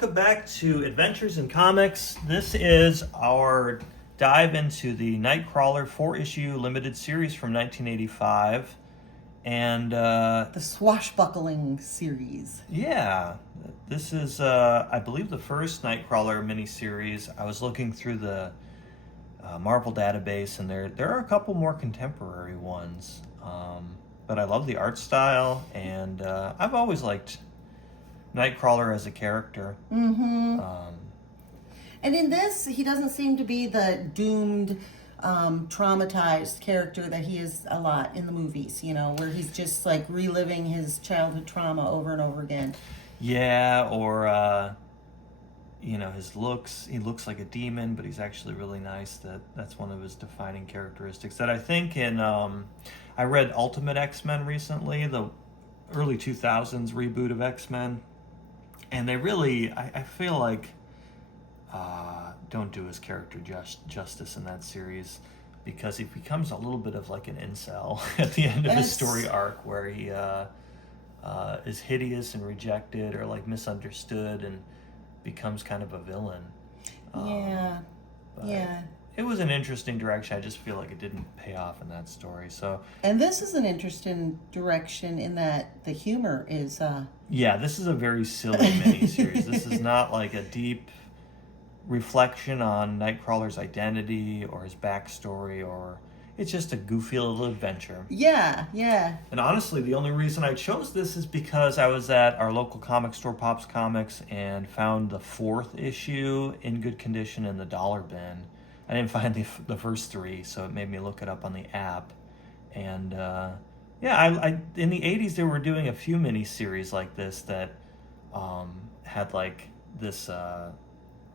welcome back to Adventures in Comics. This is our dive into the Nightcrawler 4-issue limited series from 1985. And, the swashbuckling series. Yeah, this is, I believe, the first Nightcrawler miniseries. I was looking through the Marvel database, and there are a couple more contemporary ones. But I love the art style, and I've always liked Nightcrawler as a character. Mm-hmm. And in this, he doesn't seem to be the doomed, traumatized character that he is a lot in the movies, you know, where he's just like reliving his childhood trauma over and over again. Yeah, or, his looks, he looks like a demon, but he's actually really nice. That's one of his defining characteristics that I think I read Ultimate X-Men recently, the early 2000s reboot of X-Men. And they really, I feel like, don't do his character justice in that series, because he becomes a little bit of like an incel at the end of his story arc, where he is hideous and rejected or like misunderstood and becomes kind of a villain. Yeah. It was an interesting direction. I just feel like it didn't pay off in that story. So, and this is an interesting direction in that the humor is. Yeah, this is a very silly miniseries. This is not like a deep reflection on Nightcrawler's identity or his backstory, or it's just a goofy little adventure. Yeah. And honestly, the only reason I chose this is because I was at our local comic store, Pop's Comics, and found the 4th issue in good condition in the dollar bin. I didn't find the first 3, so it made me look it up on the app. And I in the 80s they were doing a few miniseries like this that had like this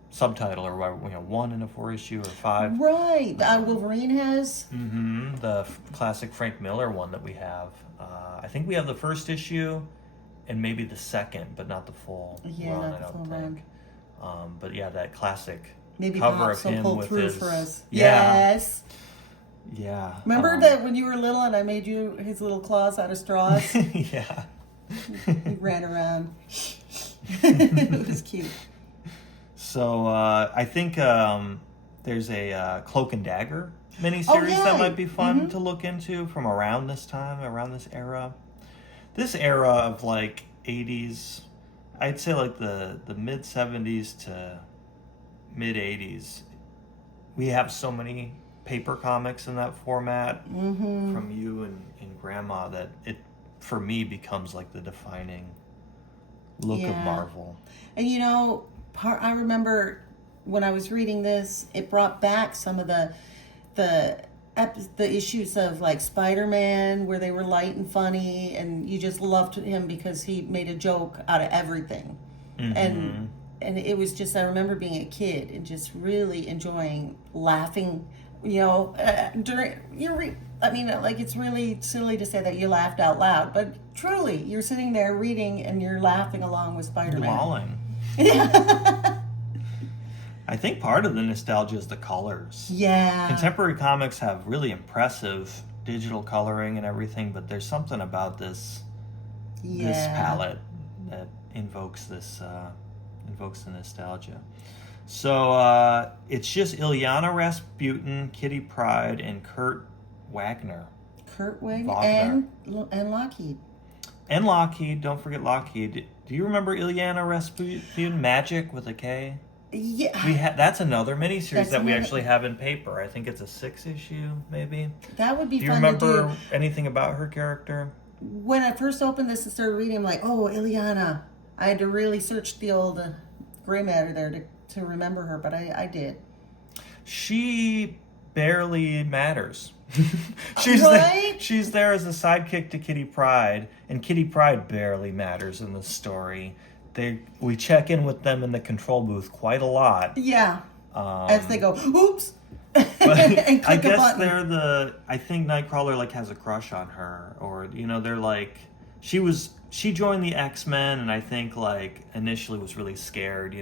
subtitle, or 1 in a 4-issue or 5. Right. Wolverine has. Mm-hmm. The classic Frank Miller one that we have. I think we have the first issue and maybe the second, but not the full run, I don't think. But yeah, that classic maybe cover Pops of him pulled with through his... for us. Yeah. Yes. Yeah. Remember that when you were little and I made you his little claws out of straws? Yeah. He ran around. It was cute. So I think there's a Cloak and Dagger miniseries that might be fun to look into from around this time, around this era. This era of like 80s, I'd say like the mid 70s to mid 80s. We have so many paper comics in that format from you and Grandma that it, for me, becomes like the defining look of Marvel. And I remember when I was reading this, it brought back some of the issues of like Spider-Man, where they were light and funny, and you just loved him because he made a joke out of everything. And it was just, I remember being a kid and just really enjoying laughing, during like it's really silly to say that you laughed out loud, but truly, you're sitting there reading and you're laughing along with Spider-Man. Lolling. I think part of the nostalgia is the colors. Yeah. Contemporary comics have really impressive digital coloring and everything, but there's something about this palette that invokes the nostalgia. So it's just Ilyana Rasputin, Kitty Pryde, and Kurt Wagner. And Lockheed. And Lockheed, don't forget Lockheed. Do you remember Ilyana Rasputin, Magic with a K? Yeah. That's another miniseries that we actually have in paper. I think it's a 6-issue, maybe. That would be fun to do. Do you remember anything about her character? When I first opened this and started reading, I'm like, oh, Ilyana. I had to really search the old gray matter there to remember her, but I did. She barely matters. She's there as a sidekick to Kitty Pryde, and Kitty Pryde barely matters in the story. We check in with them in the control booth quite a lot. Yeah. As they go, oops, and click I guess I think Nightcrawler like has a crush on her, or they're like, she joined the X-Men, and I think like initially was really scared,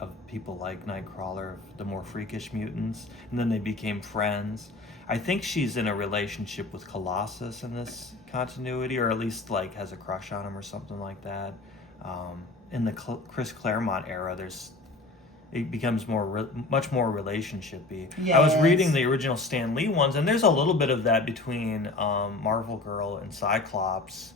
of people like Nightcrawler, the more freakish mutants, and then they became friends. I think she's in a relationship with Colossus in this continuity, or at least like has a crush on him or something like that. in the Chris Claremont era, it becomes much more relationshipy. I was reading the original Stan Lee ones, and there's a little bit of that between Marvel Girl and Cyclops,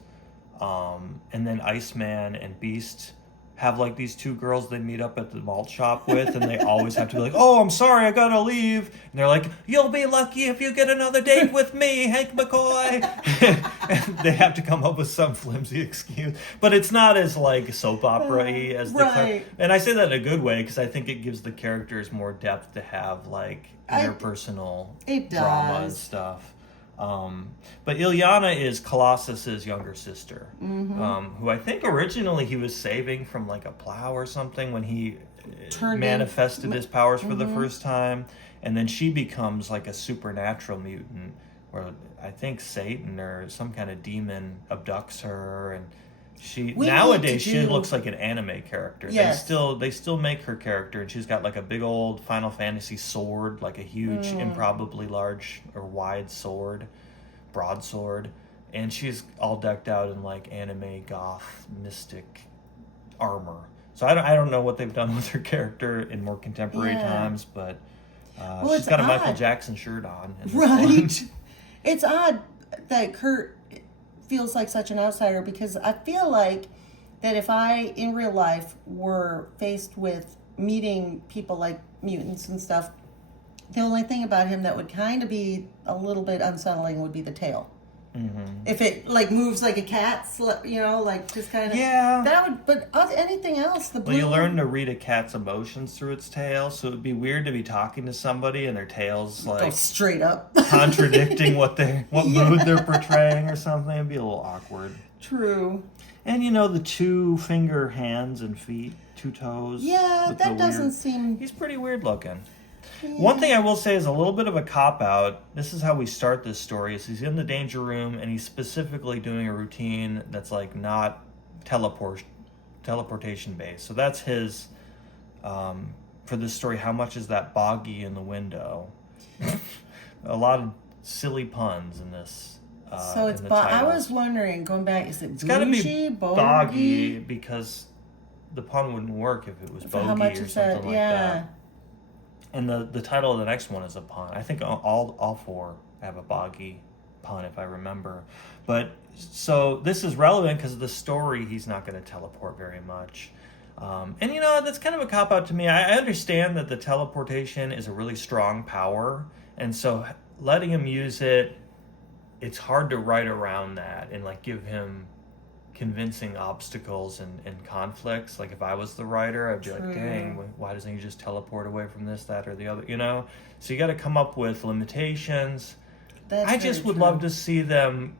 and then Iceman and Beast have like these two girls they meet up at the malt shop with, and they always have to be like, "Oh, I'm sorry, I gotta leave," and they're like, "You'll be lucky if you get another date with me, Hank McCoy." And they have to come up with some flimsy excuse, but it's not as like soap opera-y as right. and I say that in a good way because I think it gives the characters more depth to have like interpersonal drama and stuff. But Ilyana is Colossus's younger sister, who I think originally he was saving from like a plow or something when he manifested his powers for the first time, and then she becomes like a supernatural mutant, or I think Satan or some kind of demon abducts her, and nowadays she looks like an anime character. Yes. They still make her character, and she's got like a big old Final Fantasy sword, like a huge, improbably large or wide sword, broadsword, and she's all decked out in like anime goth mystic armor. So I don't know what they've done with her character in more contemporary times, but she's got a Michael Jackson shirt on. Right. It's odd that Kurt feels like such an outsider, because I feel like that if I in real life were faced with meeting people like mutants and stuff, the only thing about him that would kind of be a little bit unsettling would be the tail. If it like moves like a cat's, like just kind of that would. But anything else, the blue. Well, you learn to read a cat's emotions through its tail, so it'd be weird to be talking to somebody and their tail's like go straight up contradicting what mood they're portraying or something. It'd be a little awkward. True. And the 2 finger hands and feet, 2 toes. Yeah, that doesn't seem. He's pretty weird looking. Yeah. One thing I will say is a little bit of a cop-out. This is how we start this story. Is he's in the danger room, and he's specifically doing a routine that's like not teleportation based. So that's his, for this story, how much is that boggy in the window? A lot of silly puns in this. So it's I was wondering, going back, is it it's got to be boggy, because the pun wouldn't work if it was bogey or something like that. And the title of the next one is a pun. I think all 4 have a boggy pun, if I remember. But so this is relevant because of the story. He's not going to teleport very much. And that's kind of a cop-out to me. I understand that the teleportation is a really strong power. And so letting him use it, it's hard to write around that and like give him convincing obstacles and conflicts. Like if I was the writer, I'd be like, dang, why doesn't he just teleport away from this, that, or the other, So you got to come up with limitations. I just would love to see them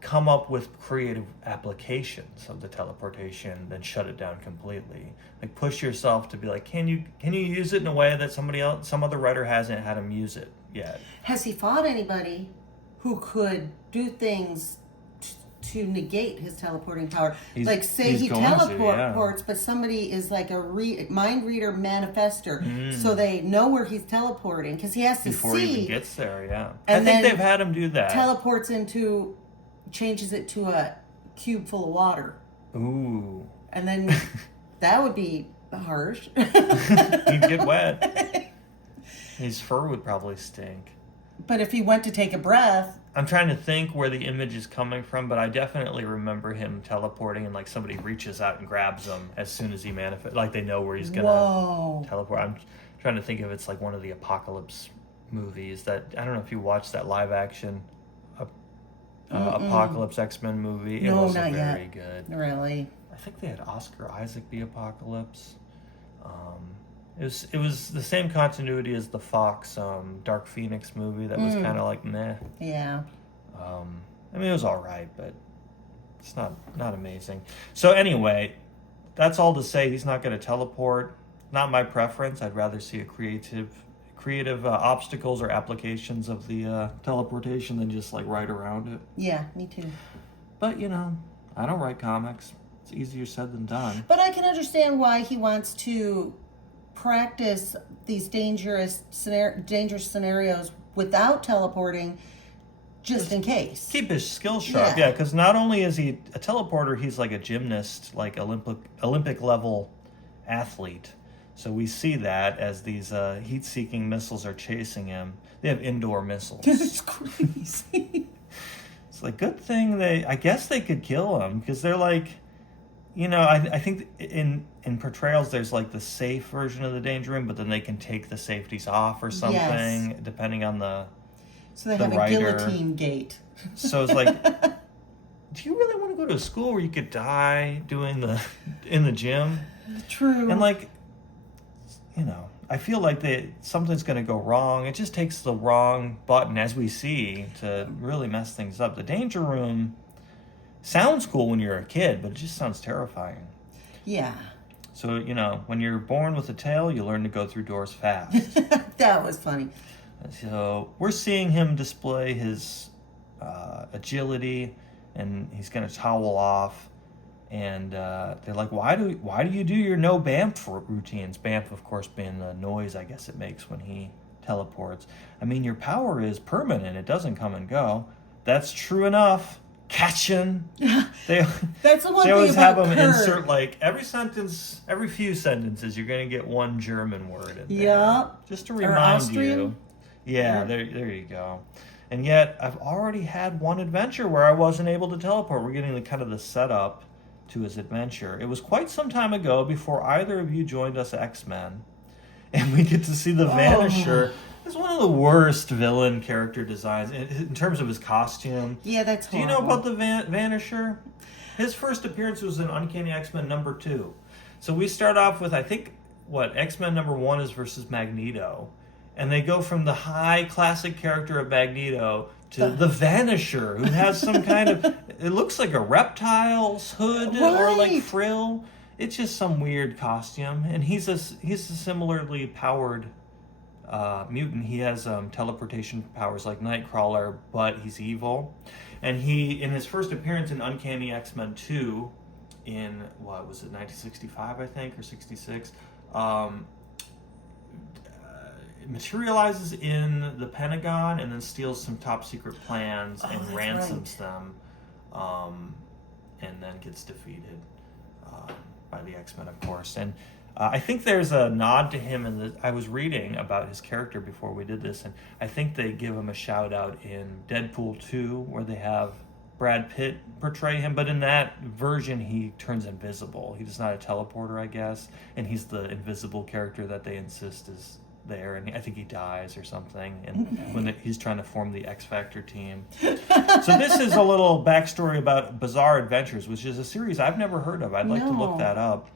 come up with creative applications of the teleportation, then shut it down completely. Like push yourself to be like, can you use it in a way that some other writer hasn't had him use it yet? Has he fought anybody who could do things to negate his teleporting power? Like say he teleports, but somebody is like a mind reader manifester, so they know where he's teleporting because he has to before see he even gets there. Yeah, and I think they've had him do that. Changes it to a cube full of water. Ooh, and then that would be harsh. He'd get wet. His fur would probably stink. But if he went to take a breath... I'm trying to think where the image is coming from, but I definitely remember him teleporting and like somebody reaches out and grabs him as soon as he manifests. Like they know where he's going to teleport. I'm trying to think if it's like one of the Apocalypse movies that... I don't know if you watched that live action Apocalypse X-Men movie. It wasn't very good. Really? I think they had Oscar Isaac be Apocalypse. It was the same continuity as the Fox Dark Phoenix movie that was kind of like meh. Yeah. I mean, it was all right, but it's not amazing. So anyway, that's all to say he's not going to teleport. Not my preference. I'd rather see a creative obstacles or applications of the teleportation than just like right around it. Yeah, me too. But I don't write comics. It's easier said than done. But I can understand why he wants to practice these dangerous scenarios without teleporting, just in case. Keep his skills sharp. Yeah. Yeah, because not only is he a teleporter, he's like a gymnast, like Olympic level athlete. So we see that as these heat-seeking missiles are chasing him. They have indoor missiles. It's crazy. It's like, good thing I guess they could kill him, because they're like, I think in portrayals there's like the safe version of the danger room, but then they can take the safeties off or something, depending on the So they have a guillotine gate. So it's like, do you really want to go to a school where you could die in the gym? True. And like, I feel like something's going to go wrong. It just takes the wrong button, as we see, to really mess things up. The danger room sounds cool when you're a kid, but it just sounds terrifying. Yeah. So, when you're born with a tail, you learn to go through doors fast. That was funny. So we're seeing him display his agility, and he's going to towel off. And they're like, why do you do your no BAMF routines? BAMF, of course, being the noise I guess it makes when he teleports. I mean, your power is permanent. It doesn't come and go. That's true enough. Catchin'. That's the one they thing always about have them Kurt. insert, like, every few sentences, you're going to get one German word in there. Yeah. Just to Or remind Austrian. you. Yeah, there you go. And yet, I've already had one adventure where I wasn't able to teleport. We're getting the setup to his adventure. It was quite some time ago, before either of you joined us X-Men, and we get to see the Vanisher. It's one of the worst villain character designs in terms of his costume. Yeah, that's horrible. Do you know about the Vanisher? His first appearance was in Uncanny X-Men #2. So we start off with, I think, X-Men #1 is versus Magneto. And they go from the high classic character of Magneto to the Vanisher, who has some kind of, it looks like a reptile's hood or like frill. It's just some weird costume. And he's a similarly powered mutant. He has teleportation powers like Nightcrawler, but he's evil. And he, in his first appearance in Uncanny X-Men 2, in, 1965, I think, or 66, materializes in the Pentagon and then steals some top secret plans and ransoms them, and then gets defeated by the X-Men, of course. And I think there's a nod to him I was reading about his character before we did this, and I think they give him a shout out in Deadpool 2, where they have Brad Pitt portray him, but in that version he turns invisible. He's not a teleporter, I guess, and he's the invisible character that they insist is there, and I think he dies or something, and when he's trying to form the X Factor team. So this is a little backstory about Bizarre Adventures, which is a series I've never heard of. I'd like to look that up,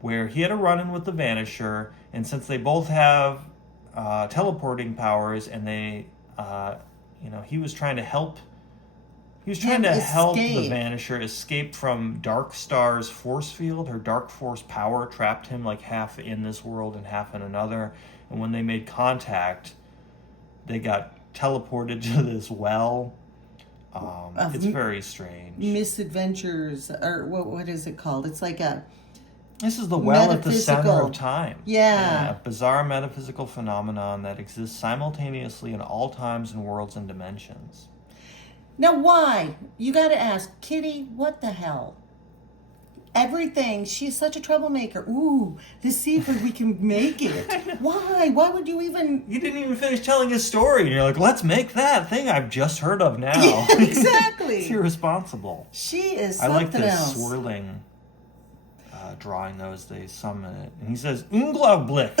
where he had a run-in with the Vanisher, and since they both have teleporting powers, and they, he was trying to help. He was trying to help the Vanisher escape from Dark Star's force field. Her dark force power trapped him like half in this world and half in another. And when they made contact, they got teleported to this well. It's very strange. Misadventures, or what is it called? It's like a... This is the well at the center of time. Yeah. A bizarre metaphysical phenomenon that exists simultaneously in all times and worlds and dimensions. Now, why? You got to ask, Kitty, what the hell? Everything. She's such a troublemaker. Ooh, let's see if we can make it. Why? Why would you even... You didn't even finish telling his story. And you're like, let's make that thing I've just heard of now. Yeah, exactly. It's irresponsible. She is something I like this else. swirling drawing, though, as they summon it. And he says, Unglaublich.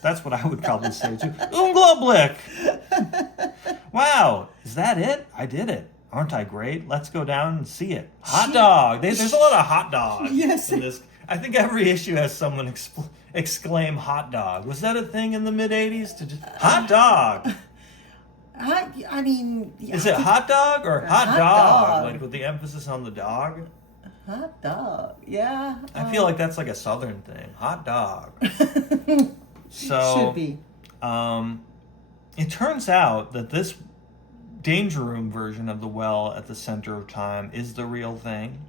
That's what I would probably say, too. Unglaublich. Wow, is that it? I did it. Aren't I great? Let's go down and see it. Hot dog. There's a lot of hot dogs Yes. in this. I think every issue has someone exclaim hot dog. Was that a thing in the mid-'80s? To just hot dog. I mean... Is it hot dog or hot Hot dog? dog. Like with the emphasis on the dog? Hot dog. Yeah. I feel like that's like a southern thing. Hot dog. So Should be. It turns out that this Danger Room version of the well at the center of time is the real thing.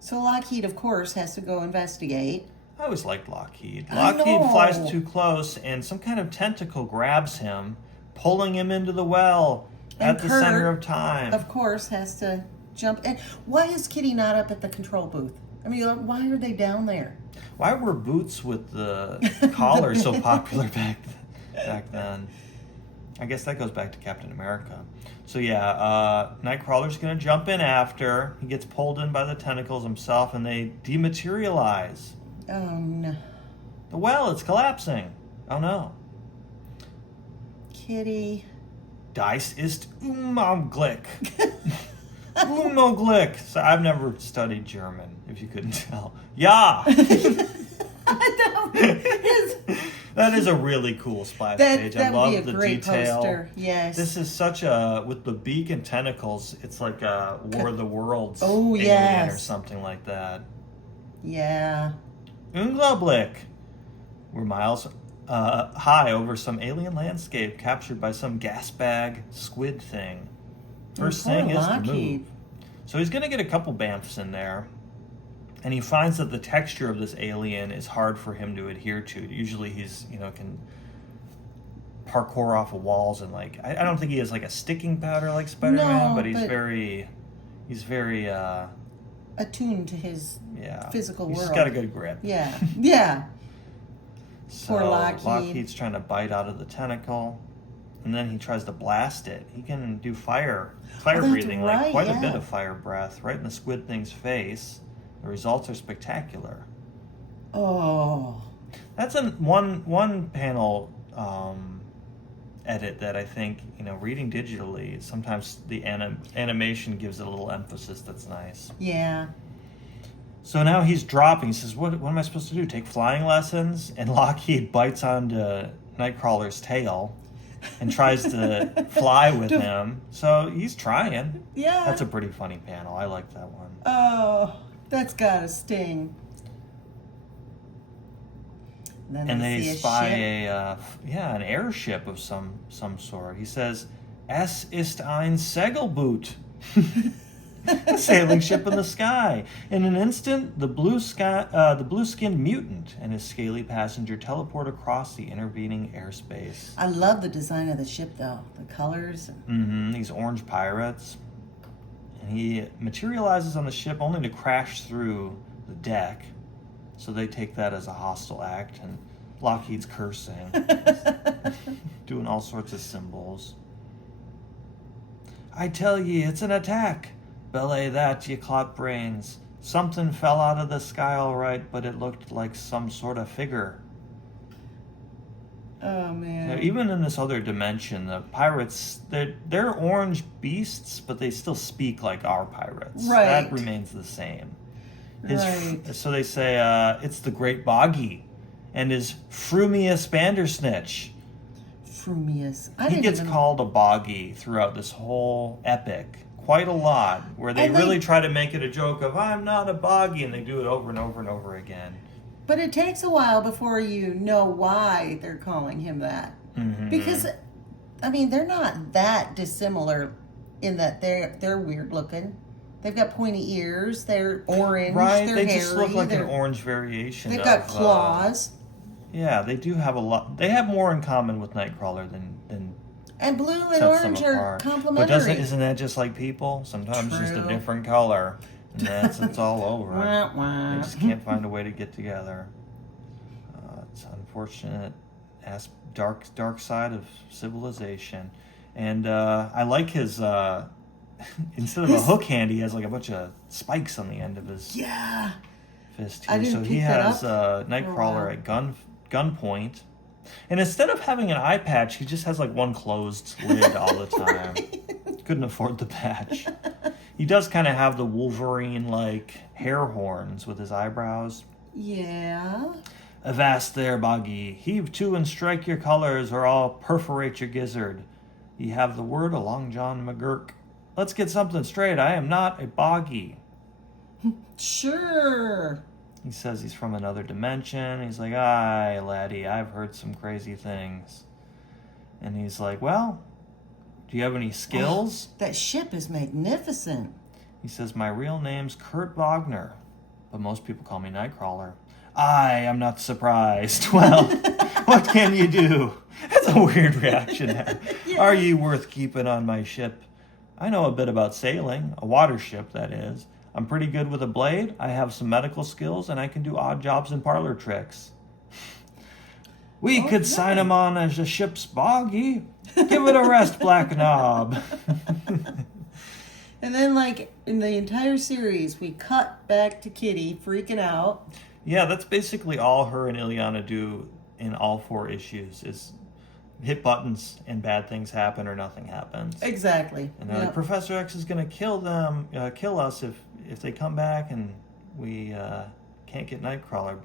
So Lockheed, of course, has to go investigate. I always liked Lockheed. I Lockheed know. flies too close, and some kind of tentacle grabs him, pulling him into the well. And at the Kurt, center of time. of course, has to jump. And why is Kitty not up at the control booth? I mean, why are they down there? Why were boots with the collar so popular back then? I guess that goes back to Captain America. So yeah, Nightcrawler's going to jump in after. He gets pulled in by the tentacles himself, and they dematerialize. Oh, no. The well, it's collapsing. Oh no. Kitty. Dies ist unmöglich. Unmöglich. So I've never studied German, if you couldn't tell. Ja. That is a really cool splash page. I love the detail. Poster. Yes. This is such a, with the beak and tentacles, it's like a War of the Worlds alien or something like that. Yeah. Unglaublich. We're miles high over some alien landscape captured by some gas bag squid thing. First thing is to move. So he's going to get a couple bamfs in there. And he finds that the texture of this alien is hard for him to adhere to. Usually he's, can parkour off of walls and like, I don't think he has like a sticking powder like Spider-Man, but he's very attuned to his physical world. He's got a good grip. Yeah. Yeah. So poor Lockheed. Lockheed's trying to bite out of the tentacle, and then he tries to blast it. He can do fire breathing, like quite a bit of fire breath, right in the squid thing's face. The results are spectacular. Oh. That's one panel edit that I think, reading digitally, sometimes the animation gives it a little emphasis that's nice. Yeah. So now he's dropping. He says, what am I supposed to do? Take flying lessons? And Lockheed bites onto Nightcrawler's tail and tries to fly with him. So he's trying. Yeah. That's a pretty funny panel. I like that one. Oh, that's got a sting. And they spy an airship of some sort. He says, "Es ist ein Segelboot." A sailing ship in the sky. In an instant, the blue-skinned mutant and his scaly passenger teleport across the intervening airspace. I love the design of the ship, though. The colors. These orange pirates. And he materializes on the ship only to crash through the deck. So they take that as a hostile act, and Lockheed's cursing, doing all sorts of symbols. "I tell ye, it's an attack. Belay that, ye clot brains. Something fell out of the sky all right, but it looked like some sort of figure." Oh, man. Even in this other dimension, the pirates, they're orange beasts, but they still speak like our pirates. Right. That remains the same. Right. So they say, it's the Great Boggy and his Frumius Bandersnitch. Frumius. He gets called a boggy throughout this whole epic quite a lot, where they really try to make it a joke of, I'm not a boggy, and they do it over and over and over again. But it takes a while before you know why they're calling him that. Mm-hmm. Because, they're not that dissimilar in that they're weird looking. They've got pointy ears, they're orange, right, they're they hairy, just look like an orange variation. They've got claws. Yeah, they do have a lot. They have more in common with Nightcrawler than and blue and orange are complementary. But isn't that just like people? Sometimes just a different color, and it's all over. They just can't find a way to get together. It's unfortunate. Dark side of civilization, and I like his. Instead of a hook hand, he has like a bunch of spikes on the end of his fist here. So he has Nightcrawler at gunpoint. And instead of having an eye patch, he just has like one closed lid all the time. Couldn't afford the patch. He does kind of have the Wolverine like hair horns with his eyebrows. Yeah. Avast there, Boggy. Heave to and strike your colors, or I'll perforate your gizzard. Ye have the word of Long John McGurk. Let's get something straight. I am not a boggy. Sure. He says he's from another dimension. He's like, aye, laddie, I've heard some crazy things. And he's like, well, do you have any skills? That ship is magnificent. He says, my real name's Kurt Wagner. but most people call me Nightcrawler. I am not surprised. Well, what can you do? That's a weird reaction there. Yeah. Are you worth keeping on my ship? I know a bit about sailing, a water ship, that is. I'm pretty good with a blade, I have some medical skills, and I can do odd jobs and parlor tricks. We could sign him on as a ship's boggy. Give it a rest, Black Knob. And then, like, in the entire series, we cut back to Kitty freaking out. Yeah, that's basically all her and Ileana do in all 4 issues, is hit buttons and bad things happen or nothing happens. Exactly. And they're like, Professor X is going to kill us if they come back and we can't get Nightcrawler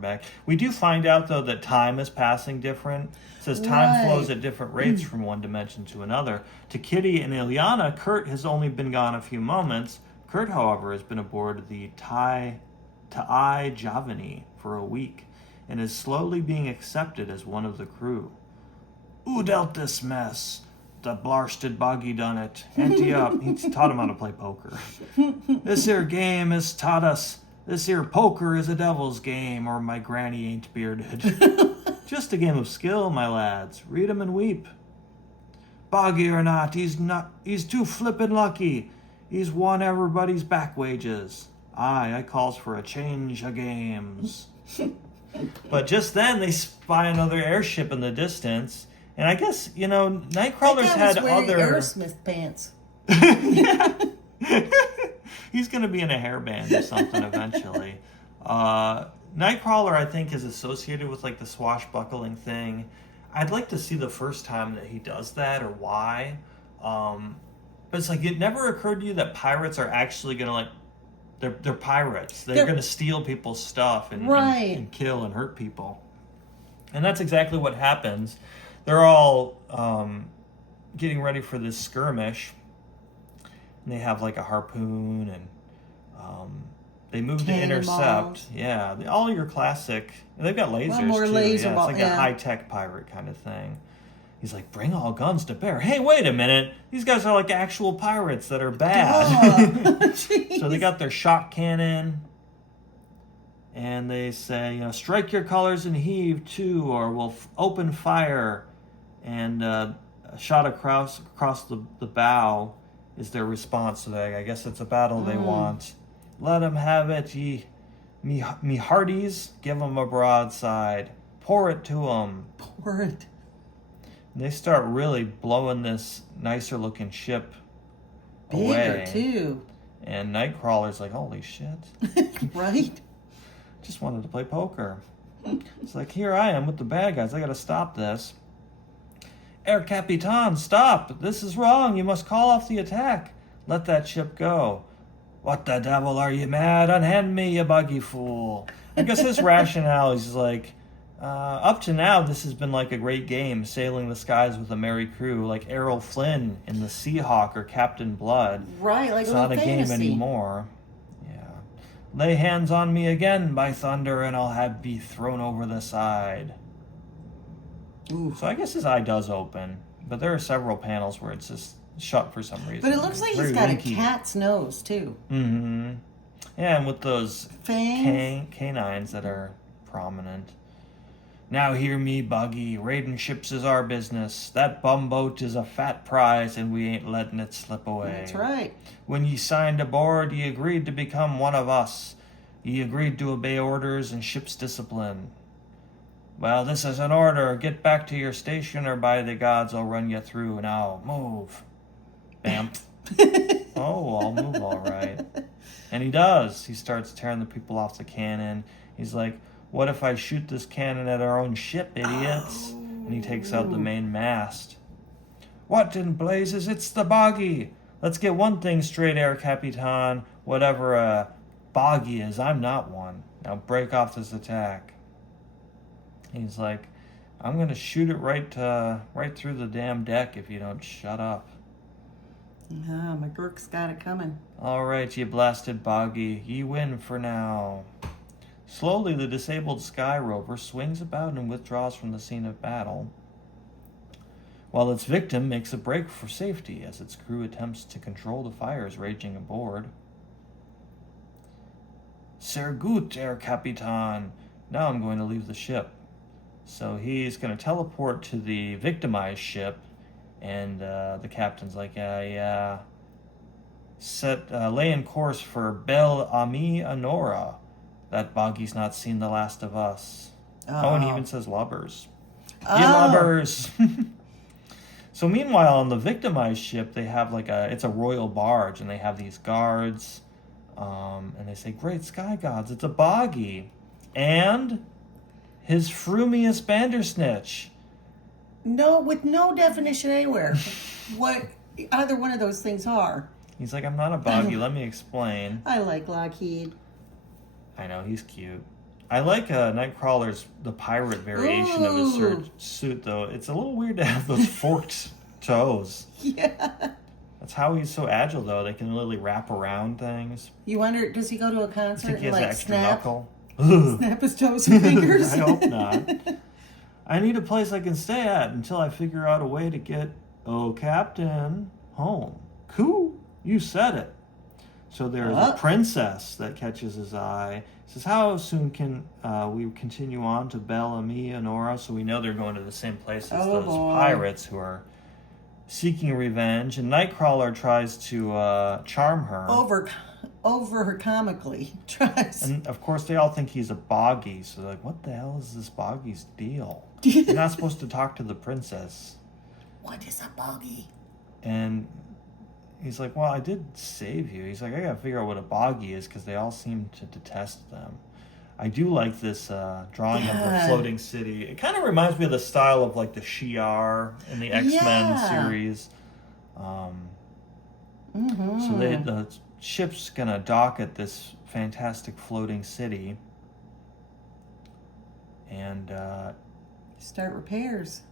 back. We do find out, though, that time is passing different. It says time flows at different rates from one dimension to another. To Kitty and Ileana, Kurt has only been gone a few moments. Kurt, however, has been aboard the Ta'ai Javani for a week and is slowly being accepted as one of the crew. Who dealt this mess? The blarsted boggy done it. Ante up. He's taught him how to play poker. This here game has taught us. This here poker is a devil's game, or my granny ain't bearded. Just a game of skill, my lads. Read 'em and weep. Boggy or not, he's too flippin' lucky. He's won everybody's back wages. I calls for a change of games. But just then, they spy another airship in the distance. And I guess, Nightcrawler's had other... Aerosmith pants. Yeah. He's going to be in a hairband or something eventually. Nightcrawler, I think, is associated with, like, the swashbuckling thing. I'd like to see the first time that he does that or why. But it's like, it never occurred to you that pirates are actually going to, like... They're pirates. They're going to steal people's stuff and kill and hurt people. And that's exactly what happens. They're all getting ready for this skirmish. And they have like a harpoon and they move to intercept. Yeah, all your classic. They've got lasers too. Laser it's like a high-tech pirate kind of thing. He's like, bring all guns to bear. Hey, wait a minute. These guys are like actual pirates that are bad. So they got their shot cannon. And they say, strike your colors and heave to, or we'll open fire. And a shot across the bow is their response to that. I guess it's a battle they want. Let them have it, me hearties. Give them a broadside. Pour it to them. Pour it. And they start really blowing this nicer looking ship away. Bigger too. And Nightcrawler's like, holy shit. Right? Just wanted to play poker. It's like, here I am with the bad guys. I got to stop this. Air Capitan, stop. This is wrong. You must call off the attack. Let that ship go. What the devil, are you mad? Unhand me, you buggy fool. I guess his rationale is like, up to now, this has been like a great game, sailing the skies with a merry crew, like Errol Flynn in the Seahawk or Captain Blood. Right, like it's not a game anymore. Yeah. Lay hands on me again, by thunder, and I'll be thrown over the side. Ooh. So I guess his eye does open, but there are several panels where it's just shut for some reason. But it looks like he's got a cat's nose, too. Mm-hmm. Yeah, and with those fangs, canines that are prominent. Now hear me, Buggy. Raiding ships is our business. That bumboat is a fat prize, and we ain't letting it slip away. That's right. When ye signed aboard, ye agreed to become one of us. Ye agreed to obey orders and ship's discipline. Well, this is an order. Get back to your station, or by the gods, I'll run you through. Now, move. Bam. Oh, I'll move all right. And he does. He starts tearing the people off the cannon. He's like, what if I shoot this cannon at our own ship, idiots? And he takes out the main mast. What in blazes? It's the boggy. Let's get one thing straight, Air Capitan. Whatever a boggy is, I'm not one. Now break off this attack. He's like, I'm going to shoot it right through the damn deck if you don't shut up. My Gurk's got it coming. All right, you blasted boggy. Ye win for now. Slowly, the disabled Sky Rover swings about and withdraws from the scene of battle, while its victim makes a break for safety as its crew attempts to control the fires raging aboard. Sehr gut, Herr Capitan. Now I'm going to leave the ship. So he's going to teleport to the victimized ship, and the captain's like, yeah. Lay in course for Bel Ami Honora. That bogey's not seen the last of us. Oh, and he even says lubbers. Oh. You lubbers! So meanwhile, on the victimized ship, they have it's a royal barge, and they have these guards, and they say, "Great sky gods, it's a bogey." And his frumious Bandersnitch. No, with no definition anywhere. What either one of those things are. He's like, "I'm not a bogey, let me explain." I like Lockheed. I know, he's cute. I like Nightcrawler's, the pirate variation of his suit, though. It's a little weird to have those forked toes. Yeah. That's how he's so agile, though. They can literally wrap around things. You wonder, does he go to a I concert think he and has an like extra snap? knuckle. Snap his toes and fingers? I hope not. I need a place I can stay at until I figure out a way to get, Captain, home. Cool, you said it. So there's a princess that catches his eye. Says, how soon can we continue on to Bel Ami Honora? So we know they're going to the same place as those pirates who are seeking revenge. And Nightcrawler tries to charm her. Over her comically tries. And of course they all think he's a bogey. So they're like, what the hell is this bogey's deal? You're not supposed to talk to the princess. What is a bogey? And he's like, well, I did save you. He's like, I gotta figure out what a bogey is because they all seem to detest them. I do like this drawing of the floating city. It kind of reminds me of the style of like the Shi'ar in the X-Men series. So the ship's gonna dock at this fantastic floating city and start repairs.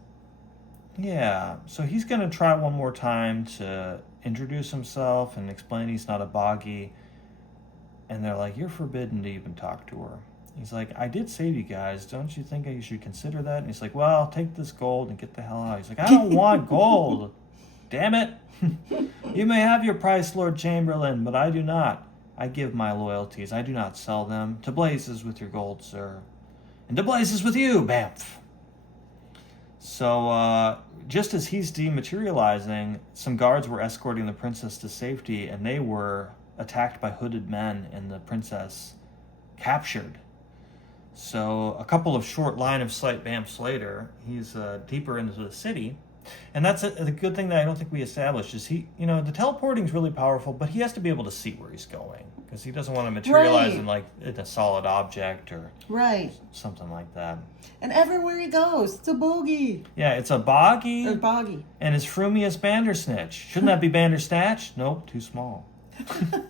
Yeah, so he's gonna try one more time to introduce himself and explain he's not a bogey. And they're like, you're forbidden to even talk to her. He's like, I did save you guys. Don't you think you should consider that? And he's like, well, take this gold and get the hell out. He's like, I don't want gold. Damn it. You may have your price, Lord Chamberlain, but I do not. I give my loyalties. I do not sell them. To blazes with your gold, sir. And to blazes with you, Bamf. So, just as he's dematerializing, some guards were escorting the princess to safety, and they were attacked by hooded men, and the princess captured. So, a couple of short line of sight bamfs later, he's deeper into the city. And that's the good thing that I don't think we established is the teleporting's really powerful, but he has to be able to see where he's going because he doesn't want to materialize in a solid object or something like that. And everywhere he goes, it's a bogey. Yeah, it's a bogey. Or bogey. And his frumious Bandersnitch. Shouldn't that be Bandersnatch? Nope, too small. So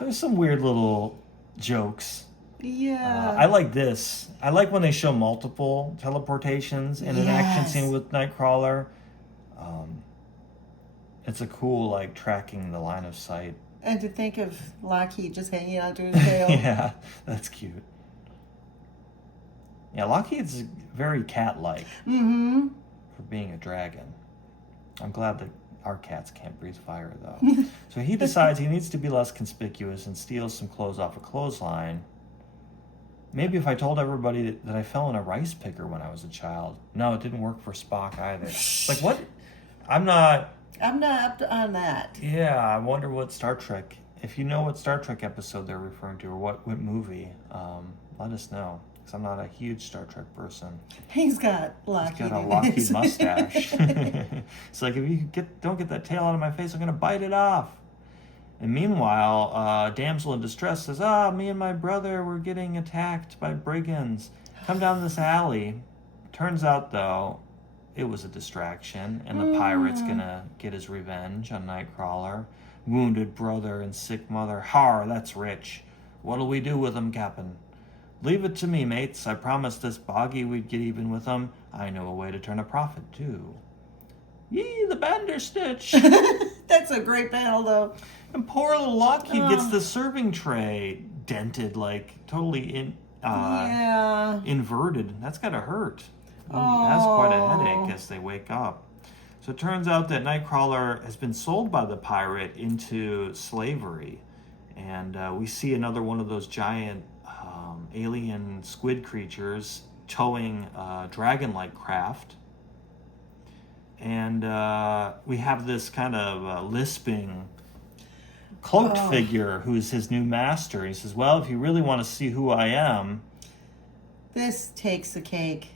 there's some weird little jokes. Yeah. I like this. I like when they show multiple teleportations in an action scene with Nightcrawler. It's a cool, tracking the line of sight. And to think of Lockheed just hanging out to his tail. Yeah, that's cute. Yeah, Lockheed's very cat-like for being a dragon. I'm glad that our cats can't breathe fire, though. So he decides he needs to be less conspicuous and steals some clothes off a clothesline. Maybe if I told everybody that I fell in a rice picker when I was a child. No, it didn't work for Spock either. Like, what? I'm not up on that. Yeah, I wonder what Star Trek, if you know what Star Trek episode they're referring to or what movie, let us know. Because I'm not a huge Star Trek person. He's got Lockheed. He's got a Lockheed mustache. It's like, if you don't get that tail out of my face, I'm going to bite it off. And meanwhile, damsel in distress says, me and my brother were getting attacked by brigands. Come down this alley. Turns out, though, it was a distraction, and the pirate's gonna get his revenge on Nightcrawler. Wounded brother and sick mother. Har, that's rich. What'll we do with him, Captain? Leave it to me, mates. I promised this bogey we'd get even with him. I know a way to turn a profit, too. Yee, the Bandersnitch! That's a great panel, though. And poor little Lockheed gets the serving tray dented, totally inverted. That's gotta hurt. That's quite a headache as they wake up. So it turns out that Nightcrawler has been sold by the pirate into slavery. And we see another one of those giant alien squid creatures towing a dragon-like craft. And we have this kind of lisping cloaked figure who's his new master. He says, well, if you really want to see who I am... This takes the cake.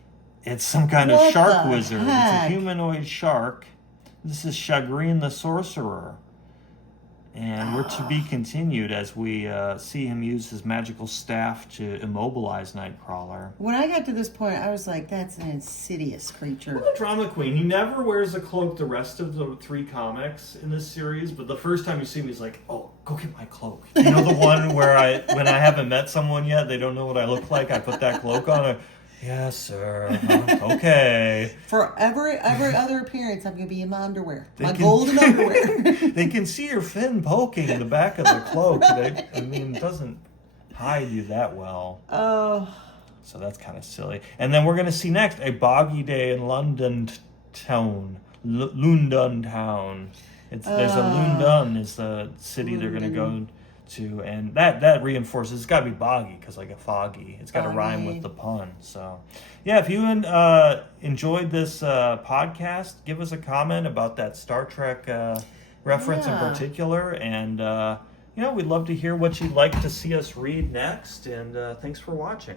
It's some kind of shark wizard. Heck? It's a humanoid shark. This is Chagrin the Sorcerer. And we're to be continued as we see him use his magical staff to immobilize Nightcrawler. When I got to this point, I was like, that's an insidious creature. Well, the drama queen. He never wears a cloak the rest of the 3 comics in this series, but the first time you see him, he's like, oh, go get my cloak. You know the one where when I haven't met someone yet, they don't know what I look like, I put that cloak on. Yes, sir. Okay. For every other appearance, I'm going to be in my underwear. Golden underwear. They can see your fin poking in the back of the cloak. It doesn't hide you that well. Oh. So that's kind of silly. And then we're going to see next a boggy day in London town. London town. There's a London is the city they're going to go to, and that reinforces it's got to be boggy because like a foggy, it's got to rhyme with the pun. So yeah, if you enjoyed this podcast, give us a comment about that Star Trek reference in particular, and we'd love to hear what you'd like to see us read next. And thanks for watching.